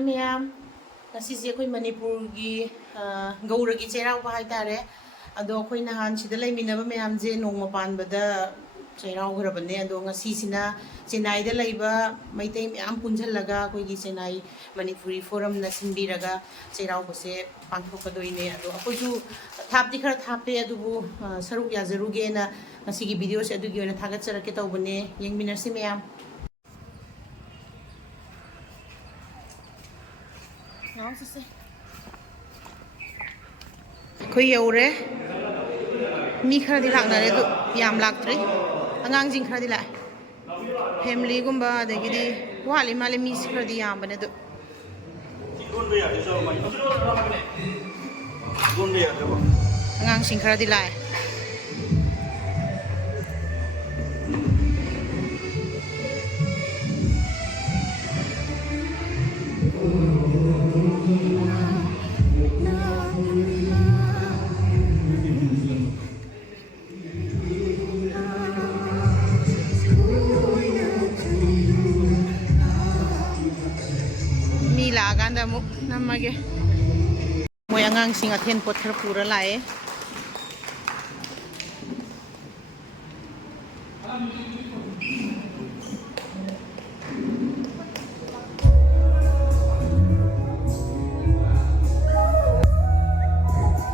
Hi ma'am. Ngasise akhoi Manipur gi gaura gi chairau ba hai tare. Ado akhoi nahan sida laiminaba ma'am je nongma panbada chairau grabane ado ngasi sina Chennai da laiba maitai ma'am punjhallaga akhoi gi Chennai Manipuri Forum na sinbiraga chairau base pangthokadoine ado akhoi ju thapdi khara thape adubu saruk yazaruge na ngasi gi video se adugi ona thagatsarake tawbane yengminarsi ma'am. Khoi yaure mi khara di lakna re du yam laktri angang jing khara di la family gumba adagidi wali male mi khara di yam bane du angang sing khara di la Ganda mo namage moy angang sing athen pot khara pura lae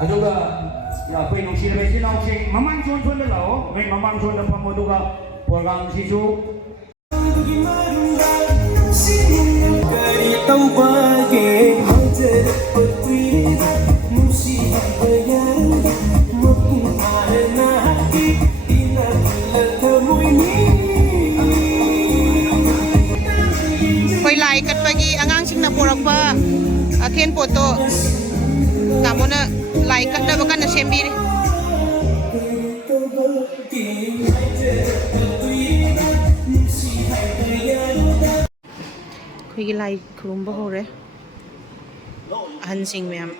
aduga ya koi nong sir bai nong sing mamang chon chon la o mai mamang chon da pam aduga program si chu koi lai kat pagi angang sing na porak pa athen poto kamona lai kat na bakan na sembiri khoi lai khum ba hore han sing ma'am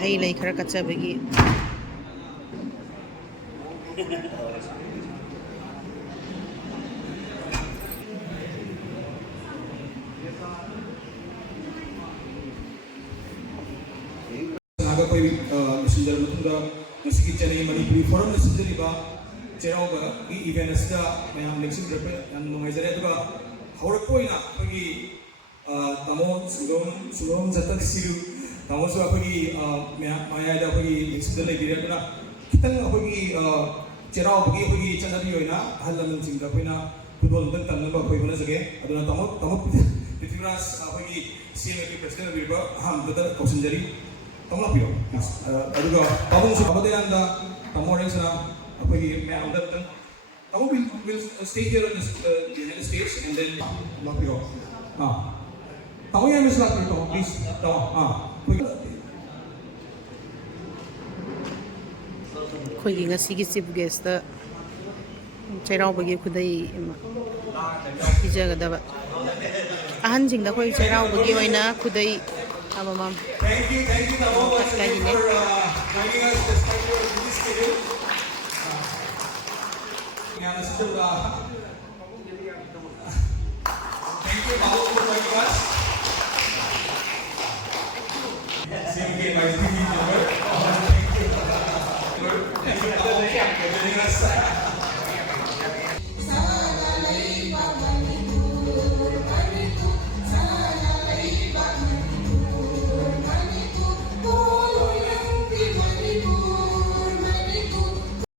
hai lai khara kacha bagi naga pai messenger matunda masiki Chennai Manipuri Forum na sinjariba cherau ga gi event asta mayam lexin repe an nungaijare aduga haurakpoina pagi tamo sulom jatan siru tamo so pagi maya da pagi lexin lai bira kana kitang pagi cherau pagi pagi chanari yoina halam singda poina football dan tanna ba pagi bana jage aduna tamo Prithviraj pagi CMA president birba ham da kausanjari tamo piro aduga tamo so abade anda tamo rensana apagi ma'am da tamo will stay here on the United States and then lapiro tamo ya misla to please tamo khoi gi ngasi gi chief guest da chairau bagi khudai ijagadaba ahan jing da khoi chairau bagi oina khudai amamam thank you tamo for joining us despite your busy schedule thank you Babu for joining us CMK Vice President member thank you Babu for joining us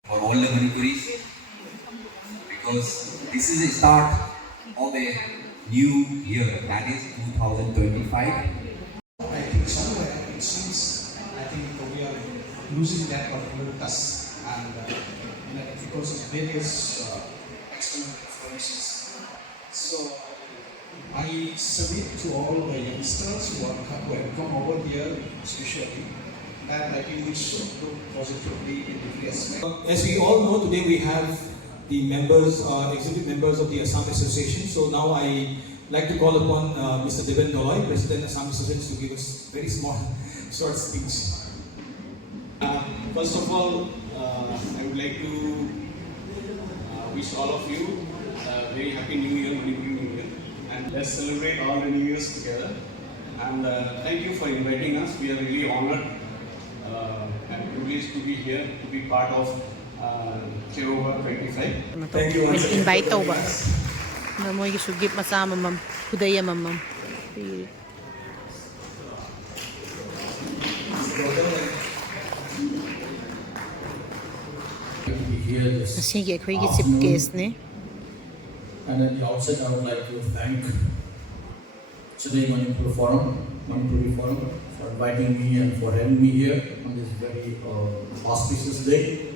all the Manipuris, because this is the start of a new year, that is 2025. I think somewhere it seems, I think we are losing that particular task and because of various external influences. So I submit to all the youngsters who have come over here especially, and I think we should look positively in every aspect. As we all know, today we have the members, executive members of the Assam Association. So now I like to call upon Mr. Deven Noloy, President of Assam Association, to give us very small, short speech. First of all, I would like to wish all of you a very happy New Year, Manipuri New Year. and let's celebrate all the New Years together. And thank you for inviting us. We are really honored and privileged to be here, to be part of Cheroba 25. Thank you once again. Invite tauba. Na mo gi sugip masama mam. Kudaya mamam. Sige akhoi gi chip case ne. And at the outset, I would like to thank Today Manipur Forum, Manipuri Forum, for inviting me and for having me here on this very auspicious day.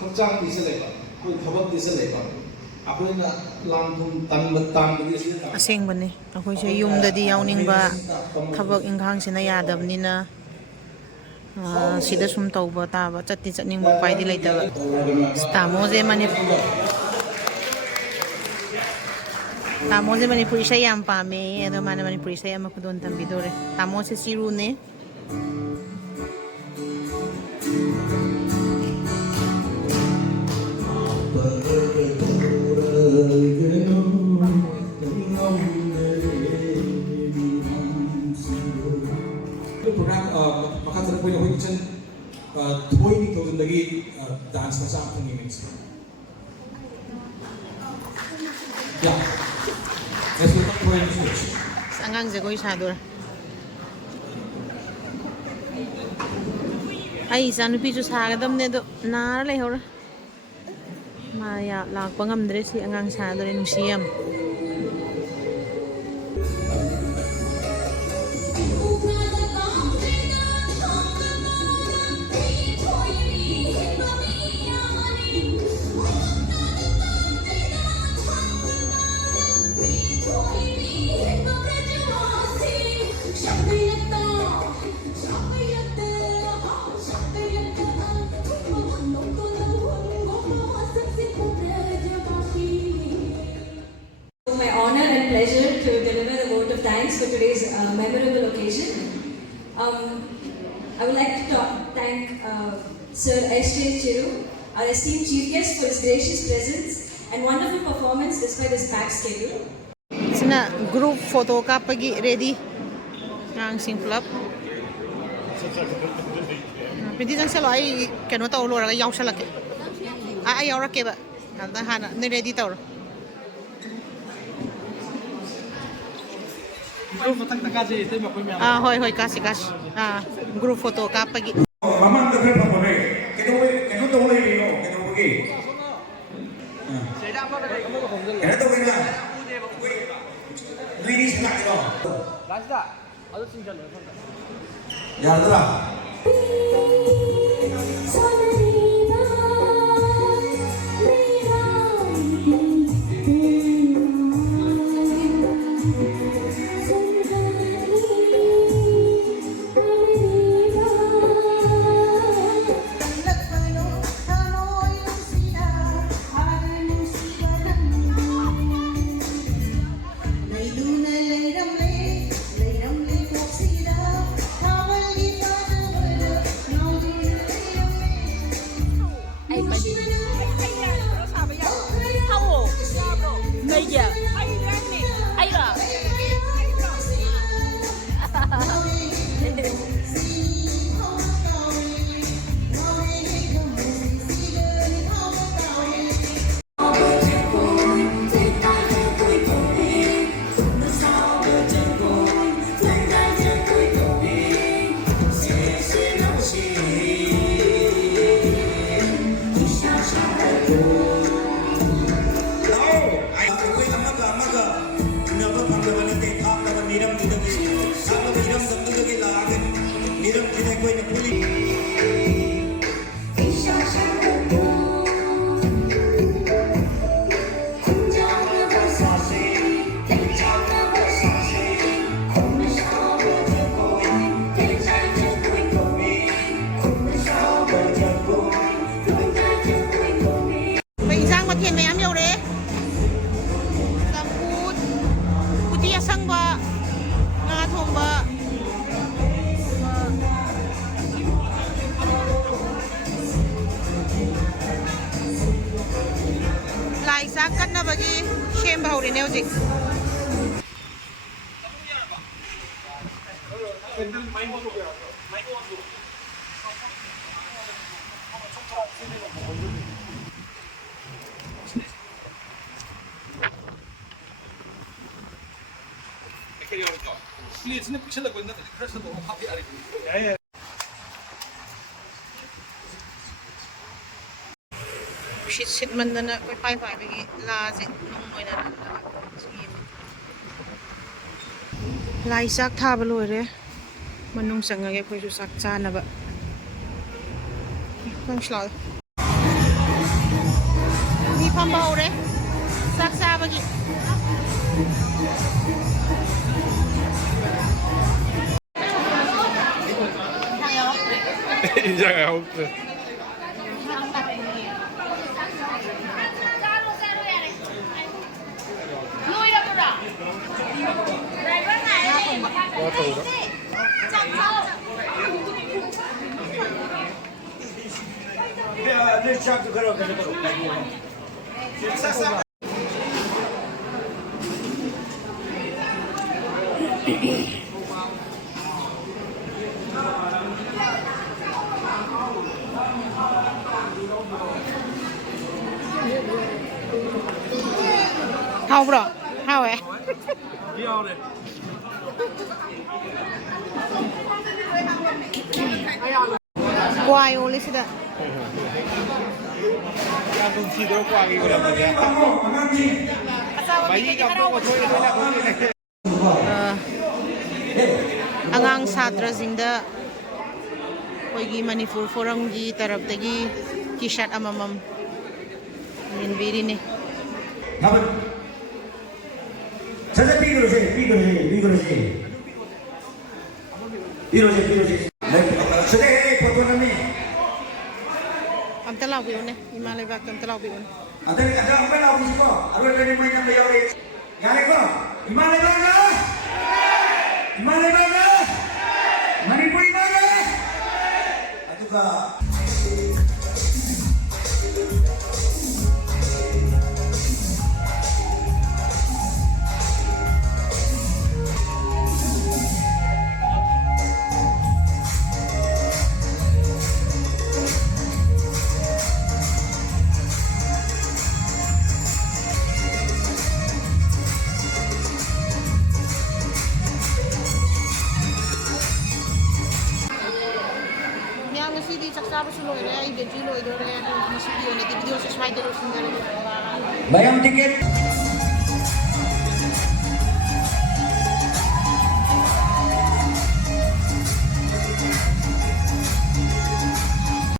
확장 디셀레바, 그 더벅 디셀레바. 아버지나 람품 담 디셀레바. Asengba ne. Akhoi se yumdadi yauningba thabak inghang sina yadabnina sida sum tauba taba chatti chatningba paidi leitaba. Tamoje Manipuri isai yam pame ado mana Manipuri isai yam kudon tambidore. Tamo se siru ne. program makatara ko yung hoichen toy ni to dagi dance masa ang image. Yeah. Let's look at the switch. Sangang jagoy sador. Ai sanupi chu sagadam ne do nar lehora. Maya lakpa ngamdre si angang sador nungsiyam. My honor and pleasure to deliver the vote of thanks for today's memorable occasion. I would like to thank Sir S.J. Chiru, our esteemed chief guest, for his gracious presence and wonderful performance despite his packed schedule. Sina group photo kapagi ready. Ang sing flop. Pwede lang salo ay kano ta ulo ra yaw sa laki. Ay yaw ra ke ba. Nanda hana ni ready ta. Hoy kasi. Group photo kapagi. Mamang tak kena apa kena tahu lagi no, kena pergi. Kena tahu kena. Ini sangat no. Ya, betul. ꯁꯦꯝꯕ ꯍꯧꯔꯤꯅꯦ ꯍꯧꯖꯤꯛ. 플레이트는 피실라고 했는데 그래서 너무 하기 아니. ꯁꯤꯠꯃꯟꯗꯅ ꯑꯩꯈꯣꯏ ꯄꯥꯏꯕꯒꯤ ꯂꯥꯁꯦ ꯅꯨꯡ ꯑꯣꯏꯅ ꯂꯥꯏ ꯆꯥꯛ ꯊꯥꯕ ꯂꯣꯏꯔꯦ. ꯃꯅꯨꯡ ꯆꯪꯉꯒꯦ ꯑꯩꯈꯣꯏꯁꯨ ꯆꯥꯛ ꯆꯥꯅꯕ. ꯃꯤ ꯐꯝꯕ ꯍꯧꯔꯦ ꯆꯥꯛ ꯆꯥꯕꯒꯤ. 인자가 없어. 하오브라 하오에 미안해. 꽌 올리시다. 야, 좀 지도록 꽝이 그랬는데. 마이가 보고 저희가 ꯑꯉꯥꯡ ꯁꯥꯇ꯭ꯔꯁꯤꯡꯗ ꯑꯩꯈꯣꯏꯒꯤ ꯃꯅꯤꯄꯨꯔ ꯐꯣꯔꯝꯒꯤ ꯇꯔꯞꯇꯒꯤ ꯇꯤ-ꯁꯥꯔꯠ ꯑꯃꯃꯝ ꯌꯦꯟꯕꯤꯔꯤꯅꯤ. 자자 삐그러지. 수대 포토남이. ꯑꯝꯇ ꯂꯥꯎꯕꯤꯌꯨꯅꯦ ꯏꯃꯥ ꯂꯩꯕꯥꯛꯇ ꯑꯝꯇ ꯂꯥꯎꯕꯤꯌꯨꯅꯦ. ada apa lagi sih kok? Aduh dari mana sampai ya? Ya kok, gimana bangga? Manipur gimana? Aduh kak. ꯉꯁꯤꯗꯤ ꯆꯥꯛ ꯆꯥꯕꯁꯨ ꯂꯣꯏꯔꯦ. ꯑꯩ ꯕꯦꯇ꯭ꯔꯤ ꯂꯣꯏꯗꯣꯔꯦ. ꯑꯗꯨ ꯉꯁꯤꯒꯤ ꯑꯣꯏꯅꯗꯤ ꯚꯤꯗꯤꯑꯣꯁꯦ ꯁ꯭ꯋꯥꯏꯗ ꯂꯣꯏꯁꯤꯟꯖꯔꯒꯦ. Bayam tiket.